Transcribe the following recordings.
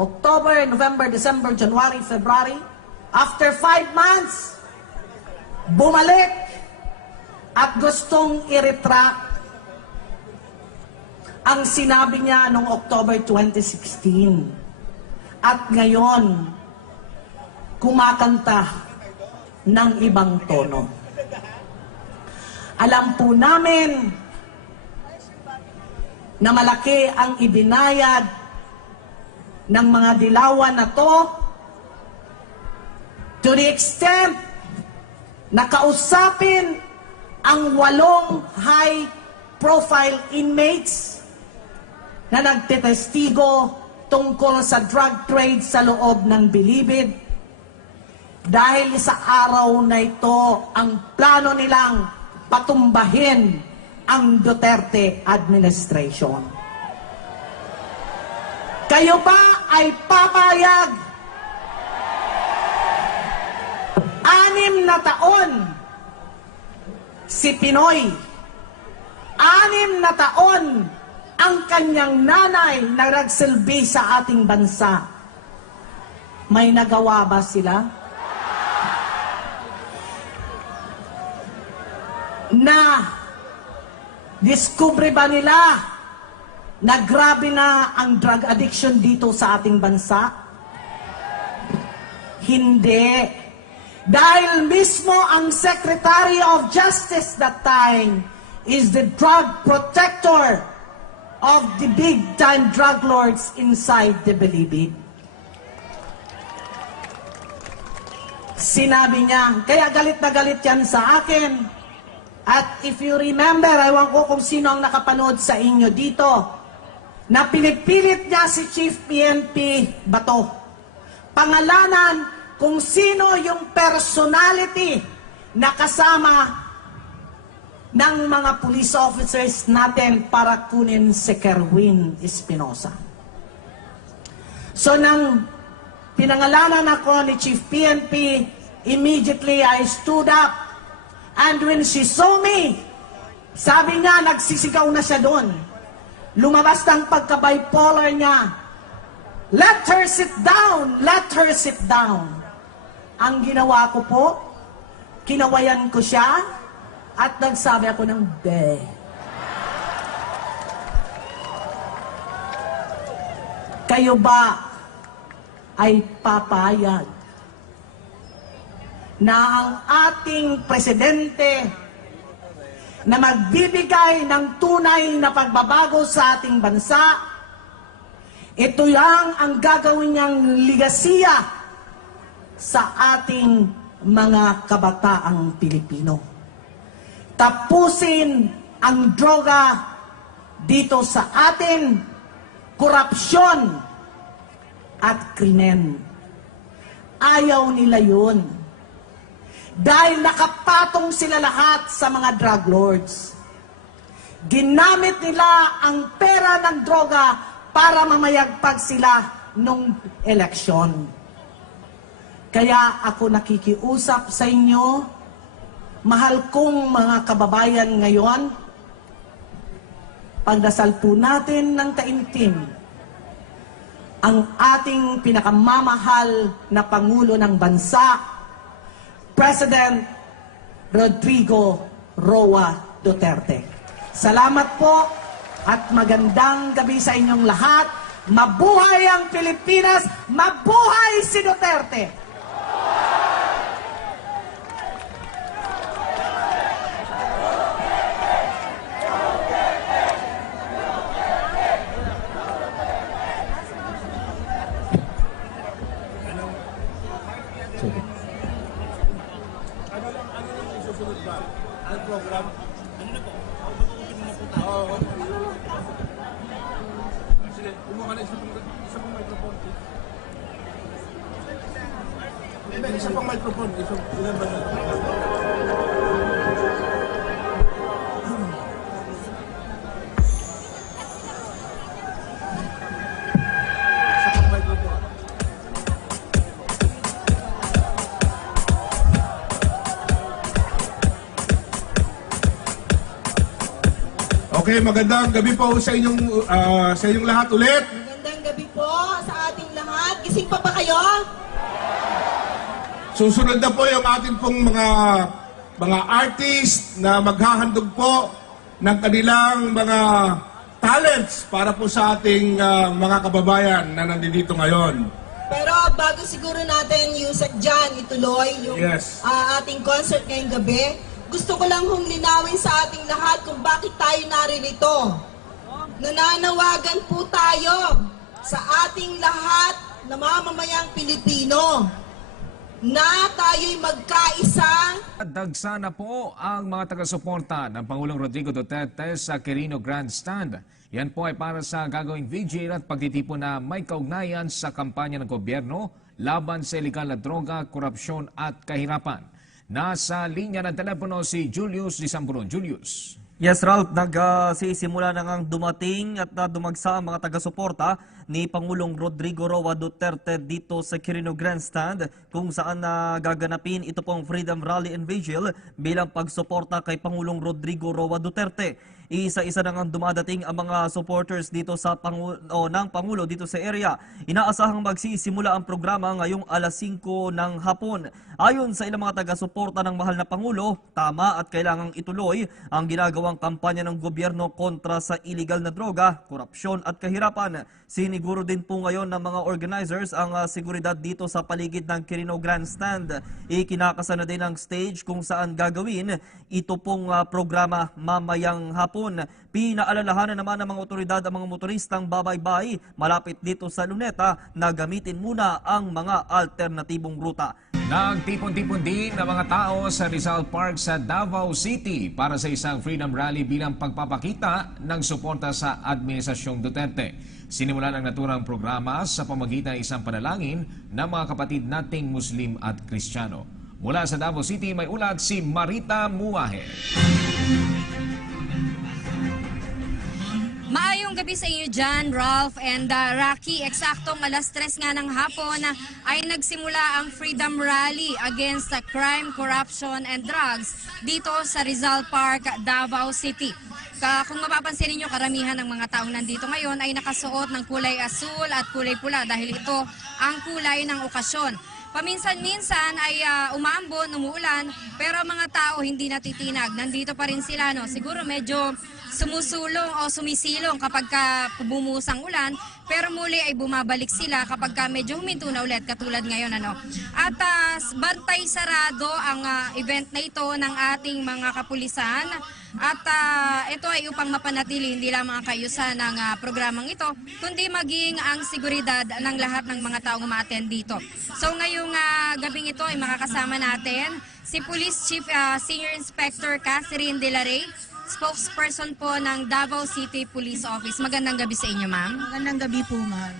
October, November, December, January, February. After 5 months, bumalik at gustong i-retract ang sinabi niya noong October 2016. At ngayon, kumakanta ng ibang tono. Alam po namin na malaki ang ibinayad ng mga dilawan na to the extent na kausapin ang 8 high-profile inmates na nagtetestigo tungkol sa drug trade sa loob ng Bilibid. Dahil sa araw na ito, ang plano nilang patumbahin ang Duterte administration. Kayo ba ay papayag? 6 na taon si Pinoy. 6 na taon ang kanyang nanay na nagsilbi sa ating bansa. May nagawa ba sila? Na diskubre ba nila na grabe na ang drug addiction dito sa ating bansa? Hindi. Dahil mismo ang Secretary of Justice that time is the drug protector of the big-time drug lords inside the Bilibid. Sinabi niya, kaya galit na galit yan sa akin. At if you remember, ewan ko kung sino ang nakapanood sa inyo dito, na pinipilit niya si Chief PNP Bato. Pangalanan kung sino yung personality na kasama ng mga police officers natin para kunin si Kerwin Espinosa. So nang pinangalanan ako ni Chief PNP, immediately I stood up. And when she saw me, sabi niya, nagsisigaw na siya doon. Lumabas ng pagka-bipolar niya. Let her sit down! Let her sit down! Ang ginawa ko po, kinawayan ko siya, at nagsabi ako ng be. Kayo ba ay papayag na ang ating presidente na magbibigay ng tunay na pagbabago sa ating bansa, ito yang ang gagawin niyang ligasiya sa ating mga kabataang Pilipino. Tapusin ang droga dito sa atin, korupsyon at krimen. Ayaw nila yun. Dahil nakapatong sila lahat sa mga drug lords. Ginamit nila ang pera ng droga para mamayagpag sila nung eleksyon. Kaya ako nakikiusap sa inyo, mahal kong mga kababayan ngayon, pagdasal po natin ng taimtim ang ating pinakamamahal na Pangulo ng Bansa, President Rodrigo Roa Duterte. Salamat po at magandang gabi sa inyong lahat. Mabuhay ang Pilipinas! Mabuhay si Duterte! Ang program? Ano na po? Oo. Sige, kumuha na isa pang microphone. Isa pang microphone. Ilan ba na? Okay, magandang gabi po sa inyong lahat ulit. Magandang gabi po sa ating lahat. Lasing pa ba kayo? Susunod na po yung ating pong mga artist na maghahandog po ng kanilang mga talents para po sa ating mga kababayan na nandito ngayon. Pero bago siguro natin yung dyan ituloy yung Yes. ating concert ngayong gabi, gusto ko lang hong linawin sa ating lahat kung bakit tayo naririto. Nananawagan po tayo sa ating lahat na mamamayang Pilipino na tayo'y magkaisa. Dagsa na po ang mga taga-suporta ng Pangulong Rodrigo Duterte sa Quirino Grandstand. Yan po ay para sa gagawing vigil at pagtitipon na may kaugnayan sa kampanya ng gobyerno laban sa iligal na droga, korupsyon at kahirapan. Nasa linya ng telepono si Julius Disamburon. Julius. Yes, Ralph, nagsisimula na ngang dumating at dumagsa ang mga taga-suporta ni Pangulong Rodrigo Roa Duterte dito sa Quirino Grandstand kung saan gaganapin ito pong Freedom Rally and Vigil bilang pagsuporta kay Pangulong Rodrigo Roa Duterte. Isa-isa na ngang dumadating ang mga supporters dito sa ng Pangulo dito sa area. Inaasahang magsisimula ang programa ngayong alas 5 ng hapon. Ayon sa ilang mga taga-suporta ng mahal na Pangulo, tama at kailangang ituloy ang ginagawang kampanya ng gobyerno kontra sa iligal na droga, korupsyon at kahirapan. Siniguro din po ngayon ng mga organizers ang seguridad dito sa paligid ng Quirino Grandstand. Ikinakasa na din ang stage kung saan gagawin ito pong programa mamayang hapon. Pinaalalahanan naman ng mga otoridad ang mga motoristang babaybay malapit dito sa Luneta na gamitin muna ang mga alternatibong ruta. Nagtipon-tipon din ng mga tao sa Rizal Park sa Davao City para sa isang Freedom Rally bilang pagpapakita ng suporta sa Administrasyong Duterte. Sinimulan ang naturang programa sa pamagitan ng isang panalangin ng mga kapatid nating Muslim at Kristiyano. Mula sa Davao City, may ulat si Marita Muahe. Maayong gabi sa inyo dyan, Ralph and Rocky. Eksaktong alas 3 nga ng hapon ay nagsimula ang Freedom Rally against crime, corruption and drugs dito sa Rizal Park, Davao City. Kung mapapansin niyo, karamihan ng mga taong nandito ngayon ay nakasuot ng kulay asul at kulay pula dahil ito ang kulay ng okasyon. Paminsan-minsan ay umaambon, umuulan, pero mga tao hindi natitinag. Nandito pa rin sila, no? Siguro medyo sumusulong o sumisilong kapag bumusang ulan, pero muli ay bumabalik sila kapag medyo huminto na ulit, katulad ngayon. At bantay sarado ang event na ito ng ating mga kapulisan. At ito ay upang mapanatili hindi lamang ang kaayusan ng programang ito, kundi maging ang seguridad ng lahat ng mga taong ma-attend dito. So ngayong gabing ito ay makakasama natin si Police Chief Senior Inspector Catherine De La Rey, spokesperson po ng Davao City Police Office. Magandang gabi sa inyo, ma'am. Magandang gabi po, ma'am.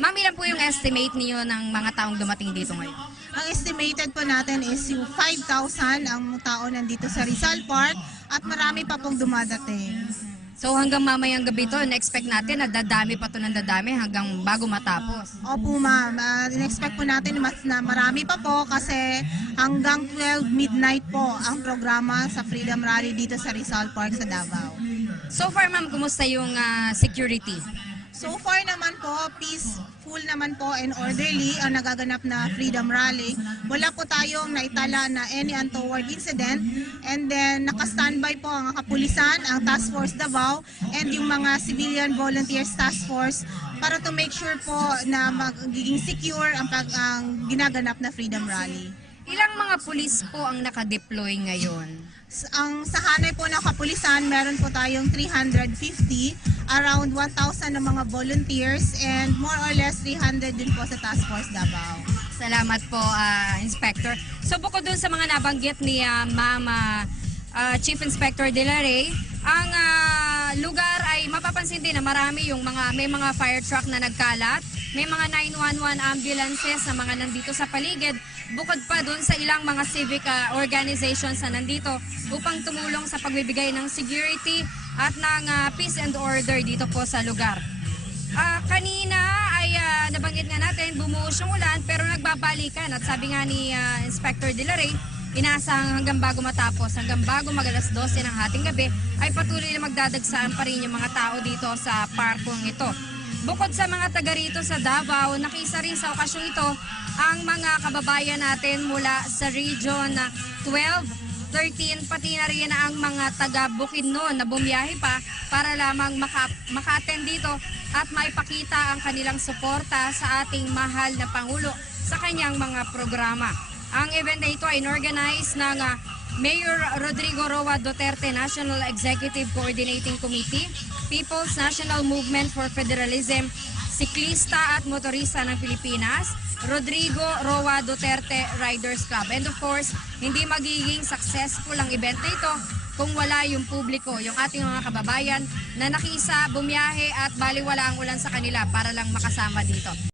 Ma'am, ilan po yung estimate niyo ng mga taong dumating dito ngayon? Ang estimated po natin is yung 5,000 ang tao nandito sa Rizal Park at marami pa pong dumadating. So hanggang mamayang gabi to, na-expect natin na dadami pa to ng dadami hanggang bago matapos. Opo, ma'am. In-expect po natin na marami pa po kasi hanggang 12 midnight po ang programa sa Freedom Rally dito sa Rizal Park sa Davao. So far, ma'am, kumusta yung security? So far naman po, peaceful naman po and orderly ang nagaganap na Freedom Rally. Wala po tayong naitala na any untoward incident. And then naka-standby po ang kapulisan, ang Task Force Davao, and yung mga civilian volunteers task force para to make sure po na magiging secure ang ginaganap na Freedom Rally. Ilang mga pulis po ang nakadeploy ngayon? Ang sa hanay po ng kapulisan, meron po tayong 350, around 1,000 na mga volunteers, and more or less 300 din po sa Task Force Davao. Salamat po, Inspector. So bukod dun sa mga nabanggit ni Chief Inspector De La Rey, ang lugar ay mapapansin din na marami may mga fire truck na nagkalat, may mga 911 ambulances na mga nandito sa paligid, bukod pa dun sa ilang mga civic organizations na nandito upang tumulong sa pagbibigay ng security at ng peace and order dito po sa lugar. Kanina ay nabanggit nga natin, bumuhos yung ulan pero nagbabalikan at sabi nga ni Inspector De La Rey, inaasahang hanggang bago matapos, hanggang bago mag-alas 12 ng hating gabi, ay patuloy na magdadagsaan pa rin yung mga tao dito sa parkong ito. Bukod sa mga taga rito sa Davao, nakisa rin sa okasyong ito ang mga kababayan natin mula sa Region 12, 13, pati na rin ang mga taga Bukidnon na bumiyahe pa para lamang maka-attend dito at maipakita ang kanilang suporta sa ating mahal na Pangulo sa kanyang mga programa. Ang event na ito ay inorganize ng Mayor Rodrigo Roa Duterte National Executive Coordinating Committee, People's National Movement for Federalism, Siklista at Motorista ng Pilipinas, Rodrigo Roa Duterte Riders Club. And of course, hindi magiging successful ang event na ito kung wala yung publiko, yung ating mga kababayan na nakiisa, bumiyahe at baliwala ang ulan sa kanila para lang makasama dito.